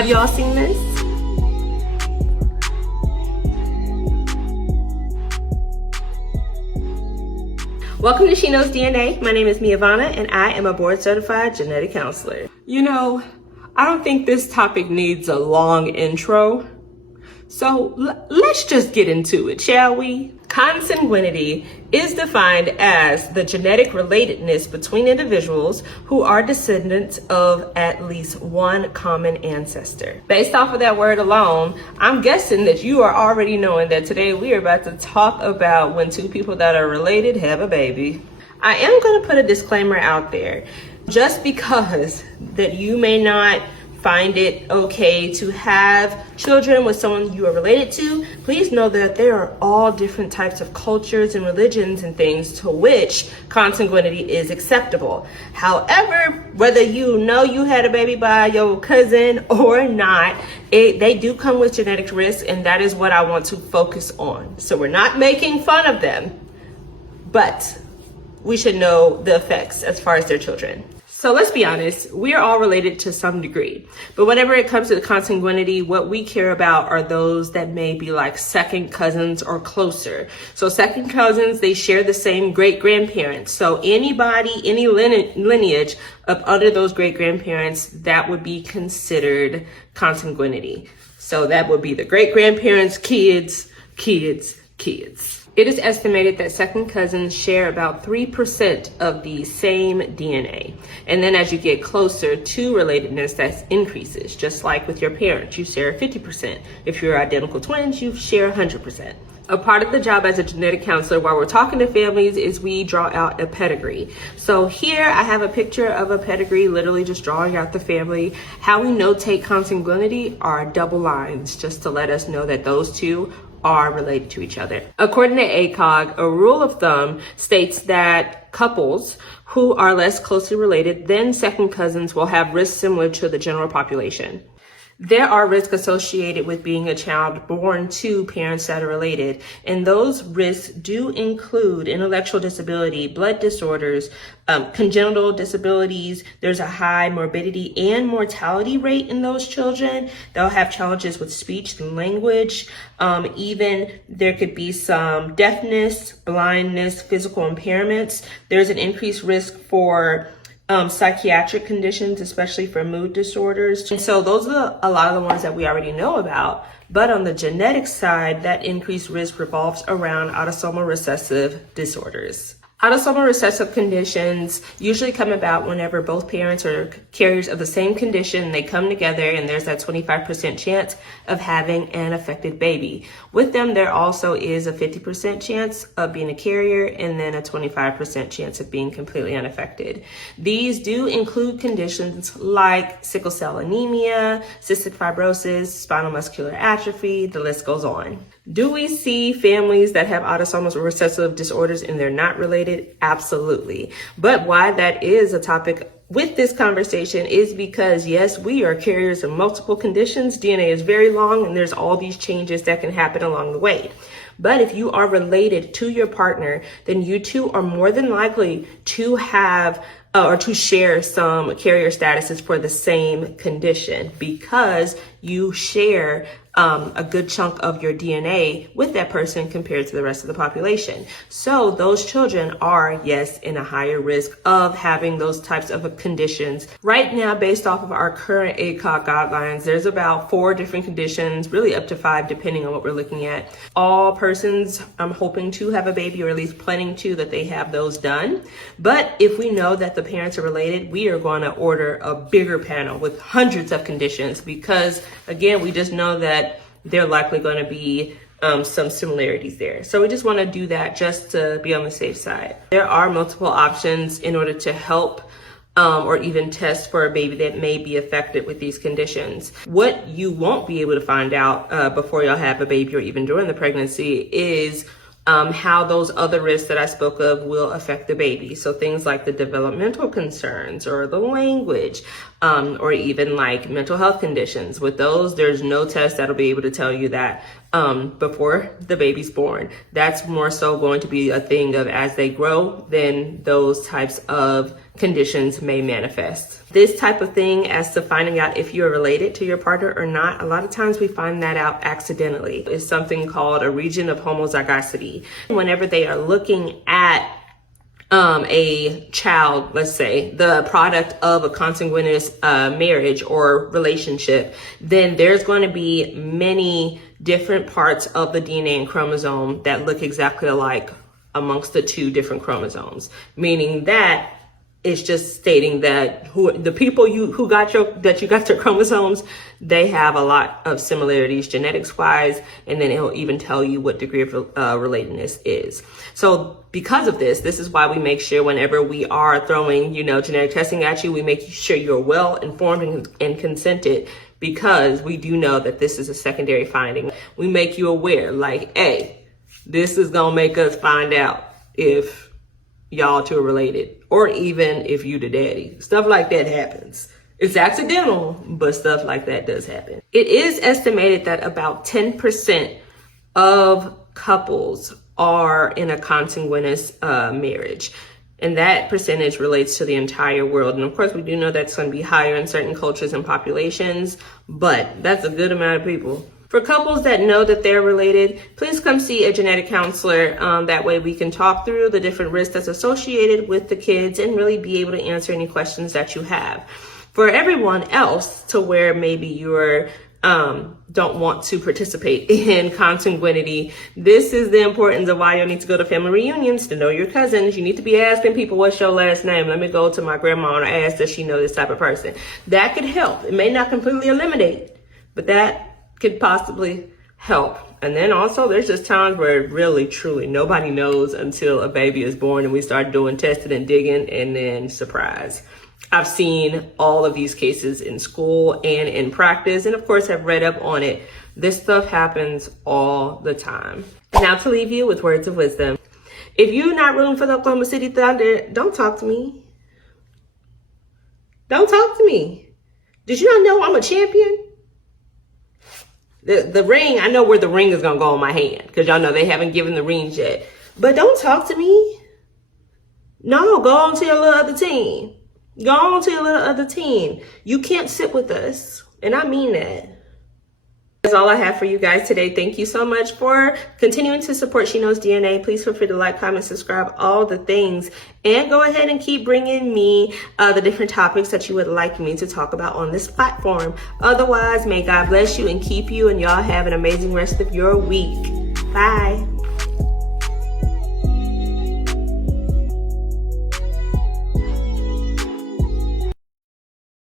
Have you all seen this? Welcome to She Knows DNA. My name is Miavana and I am a board certified genetic counselor. You know, I don't think this topic needs a long intro. So let's just get into it, shall we? Consanguinity is defined as the genetic relatedness between individuals who are descendants of at least one common ancestor. Based off of that word alone, I'm guessing that you are already knowing that today we are about to talk about when two people that are related have a baby. I am going to put a disclaimer out there. Just because that you may not find it okay to have children with someone you are related to, please know that there are all different types of cultures and religions and things to which consanguinity is acceptable. However, whether you know you had a baby by your cousin or not, they do come with genetic risk, and that is what I want to focus on. So we're not making fun of them, but we should know the effects as far as their children. So let's be honest, we are all related to some degree. But whenever it comes to the consanguinity, what we care about are those that may be like second cousins or closer. So second cousins, they share the same great-grandparents. So anybody, any lineage up under those great-grandparents, that would be considered consanguinity. So that would be the great-grandparents, kids. It is estimated that second cousins share about 3% of the same DNA. And then as you get closer to relatedness, that increases. Just like with your parents, you share 50%. If you're identical twins, you share 100%. A part of the job as a genetic counselor while we're talking to families is we draw out a pedigree. So here I have a picture of a pedigree, literally just drawing out the family. How we notate consanguinity are double lines, just to let us know that those two are related to each other. According to ACOG, a rule of thumb states that couples who are less closely related than second cousins will have risks similar to the general population. There are risks associated with being a child born to parents that are related, and those risks do include intellectual disability, blood disorders, congenital disabilities. There's a high morbidity and mortality rate in those children. They'll have challenges with speech and language. Even there could be some deafness, blindness, physical impairments. There's an increased risk for psychiatric conditions, especially for mood disorders. And so those are a lot of the ones that we already know about. But on the genetic side, that increased risk revolves around autosomal recessive disorders. Autosomal recessive conditions usually come about whenever both parents are carriers of the same condition. They come together and there's that 25% chance of having an affected baby. With them, there also is a 50% chance of being a carrier and then a 25% chance of being completely unaffected. These do include conditions like sickle cell anemia, cystic fibrosis, spinal muscular atrophy, the list goes on. Do we see families that have autosomal recessive disorders and they're not related? Absolutely. But why that is a topic with this conversation is because, yes, we are carriers of multiple conditions. DNA is very long and there's all these changes that can happen along the way. But if you are related to your partner, then you two are more than likely to have or to share some carrier statuses for the same condition because you share a good chunk of your DNA with that person compared to the rest of the population. So those children are, yes, in a higher risk of having those types of conditions. Right now, based off of our current ACOG guidelines, there's about 4 different conditions, really up to 5, depending on what we're looking at. All persons hoping to have a baby, or at least planning to, that they have those done. But if we know that the parents are related, we are going to order a bigger panel with hundreds of conditions because, again, we just know that there are likely going to be some similarities there. So we just want to do that just to be on the safe side. There are multiple options in order to help or even test for a baby that may be affected with these conditions. What you won't be able to find out before y'all have a baby or even during the pregnancy is how those other risks that I spoke of will affect the baby. So things like the developmental concerns or the language, or even like mental health conditions. With those, there's no test that'll be able to tell you that before the baby's born. That's more so going to be a thing of as they grow, then those types of conditions may manifest. This type of thing as to finding out if you're related to your partner or not, a lot of times we find that out accidentally. It's something called a region of homozygosity. Whenever they are looking at a child, let's say, the product of a consanguineous marriage or relationship, then there's going to be many different parts of the DNA and chromosome that look exactly alike amongst the two different chromosomes, meaning that it's just stating that the people you got your chromosomes, they have a lot of similarities genetics wise, and then it'll even tell you what degree of relatedness is. So because of this is why we make sure whenever we are throwing, genetic testing at you, we make sure you're well informed and consented, because we do know that this is a secondary finding. We make you aware, like, hey, this is gonna make us find out if y'all two are related, or even if you the daddy. Stuff like that happens. It's accidental, but stuff like that does happen. It is estimated that about 10% of couples are in a consanguineous marriage. And that percentage relates to the entire world. And of course, we do know that's going to be higher in certain cultures and populations, but that's a good amount of people. For couples that know that they're related, please come see a genetic counselor. That way we can talk through the different risks that's associated with the kids and really be able to answer any questions that you have. For everyone else, to where maybe you're don't want to participate in consanguinity, this is the importance of why you need to go to family reunions to know your cousins. You need to be asking people, what's your last name? Let me go to my grandma and ask, does she know this type of person? That could help. It may not completely eliminate, but that could possibly help. And then also there's just times where really, truly nobody knows until a baby is born and we start doing testing and digging, and then surprise. I've seen all of these cases in school and in practice, and of course have read up on it. This stuff happens all the time. Now to leave you with words of wisdom. If you're not rooting for the Oklahoma City Thunder, don't talk to me. Don't talk to me. Did you not know I'm a champion? The ring, I know where the ring is going to go on my hand, because y'all know they haven't given the rings yet. But don't talk to me. No, go on to your little other team. Go on to your little other team. You can't sit with us. And I mean that. That's all I have for you guys today. Thank you so much for continuing to support She Knows DNA. Please feel free to like, comment, subscribe, all the things. And go ahead and keep bringing me the different topics that you would like me to talk about on this platform. Otherwise, may God bless you and keep you, and y'all have an amazing rest of your week. Bye.